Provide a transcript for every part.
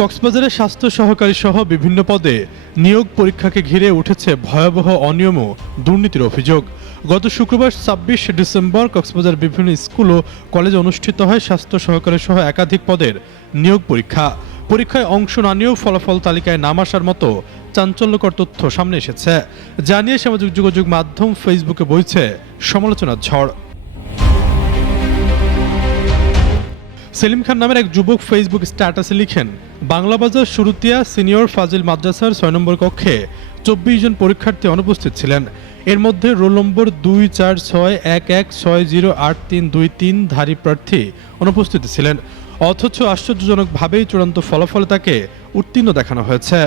কক্সবাজারে স্বাস্থ্য সহকারী সহ বিভিন্ন পদে নিয়োগ পরীক্ষাকে ঘিরে উঠেছে ভয়াবহ অনিয়ম ও দুর্নীতির অভিযোগ। গত শুক্রবার ২৬ ডিসেম্বর কক্সবাজার বিভিন্ন স্কুল ও কলেজে অনুষ্ঠিত হয় স্বাস্থ্য সহকারী সহ একাধিক পদের নিয়োগ পরীক্ষা। পরীক্ষায় অংশ না নিয়েও ফলাফল তালিকায় নাম আসার মতো চাঞ্চল্যকর তথ্য সামনে এসেছে, যা নিয়ে সামাজিক যোগাযোগ মাধ্যম ফেসবুকে বইছে সমালোচনার ঝড়। সেলিম খান নামের এক যুবক ফেসবুক স্ট্যাটাসে লিখেন, বাংলাবাজার শুরুতিয়া সিনিয়র ফাজিল মাদ্রাসার ৬ নম্বর কক্ষে ২৪ জন পরীক্ষার্থী অনুপস্থিত ছিলেন। এর মধ্যে রোল নম্বর ২৪৬১১৬০৮৩২৩ ধারী প্রার্থী অনুপস্থিত ছিলেন, অথচ আশ্চর্যজনকভাবেই চূড়ান্ত ফলাফলে তাকে উত্তীর্ণ দেখানো হয়েছে।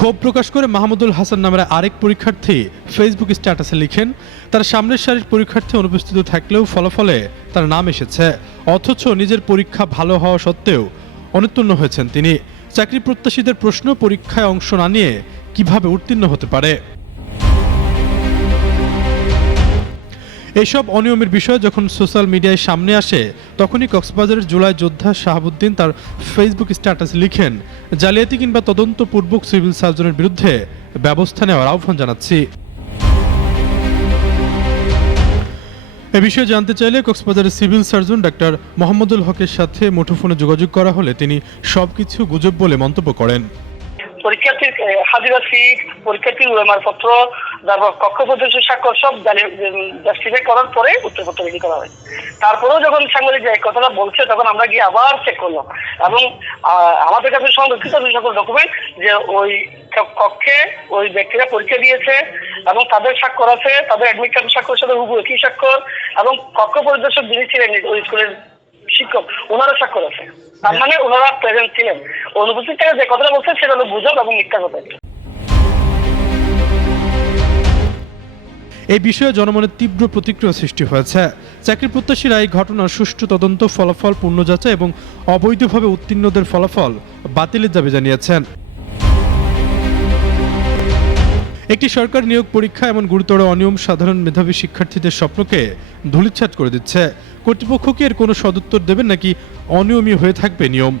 ক্ষোভ প্রকাশ করে মাহমুদুল হাসান নামের আরেক পরীক্ষার্থী ফেসবুক স্ট্যাটাসে লিখেন, তার সামনের সারির পরীক্ষার্থী অনুপস্থিত থাকলেও ফলাফলে তার নাম এসেছে, অথচ নিজের পরীক্ষা ভালো হওয়া সত্ত্বেও অনুত্তীর্ণ হয়েছেন তিনি। চাকরি প্রত্যাশীদের প্রশ্ন, পরীক্ষায় অংশ না নিয়ে কিভাবে উত্তীর্ণ হতে পারে? এইসব অনিয়মের বিষয় যখন সোশ্যাল মিডিয়ায় সামনে আসে, তখনই কক্সবাজারের জুলাই যোদ্ধা শাহাবুদ্দিন তার ফেসবুক স্ট্যাটাস লিখেন, জালিয়াতি কিংবা তদন্তপূর্বক সিভিল সার্জনের বিরুদ্ধে ব্যবস্থা নেওয়ার আহ্বান জানাচ্ছি। এ বিষয়ে জানতে চাইলে কক্সবাজারের সিভিল সার্জন ডাক্তার মোহাম্মদুল হকের সাথে মুঠোফোনে যোগাযোগ করা হলে তিনি সবকিছু গুজব বলে মন্তব্য করেন। পরীক্ষার্থীর হাজিরা সিট, পরীক্ষার্থীর ওএমআর পত্র, তারপর কক্ষ পর্যন্ত স্বাক্ষর সব জাস্টিফাই করার পরে উত্তরপত্র রেডি করা হয়। তারপরেও যখন সাংবাদিক এই কথাটা বলছে, তখন আমরা গিয়ে আবার চেক করলাম এবং আমাদের কাছে সংরক্ষিত সকল ডকুমেন্ট যে ওই কক্ষে ওই ব্যক্তিরা পরীক্ষা দিয়েছে এবং তাদের স্বাক্ষর আছে, তাদের অ্যাডমিট কার্ড স্বাক্ষর সাথে হুবহু একই স্বাক্ষর, এবং কক্ষ পরিদর্শক যিনি ছিলেন ওই স্কুলের শিক্ষক, ওনারও স্বাক্ষর আছে। তার মানে ওনারা প্রেজেন্ট ছিলেন। অনুপস্থিত থেকে যে কথাটা বলছে সেটা হলো গুজব এবং মিথ্যা কথা। এই বিষয়ে জনমনে তীব্র প্রতিক্রিয়া সৃষ্টি হয়েছে। চাকরি প্রত্যাশীরা এই ঘটনার সুষ্ঠু তদন্ত, ফলাফল পূর্ণ যাচাই এবং অবৈধভাবে উত্তীর্ণদের ফলাফল বাতিলের দাবি জানিয়েছেন। একটি সরকার নিয়োগ পরীক্ষা এমন গুরুতর অনিয়ম সাধারণ মেধাবী শিক্ষার্থীদের স্বপ্নকে ধূলিসাৎ করে দিচ্ছে। কর্তৃপক্ষ কি এর কোনো সদুত্তর দেবেন, নাকি অনিয়মই হয়ে থাকবে নিয়ম?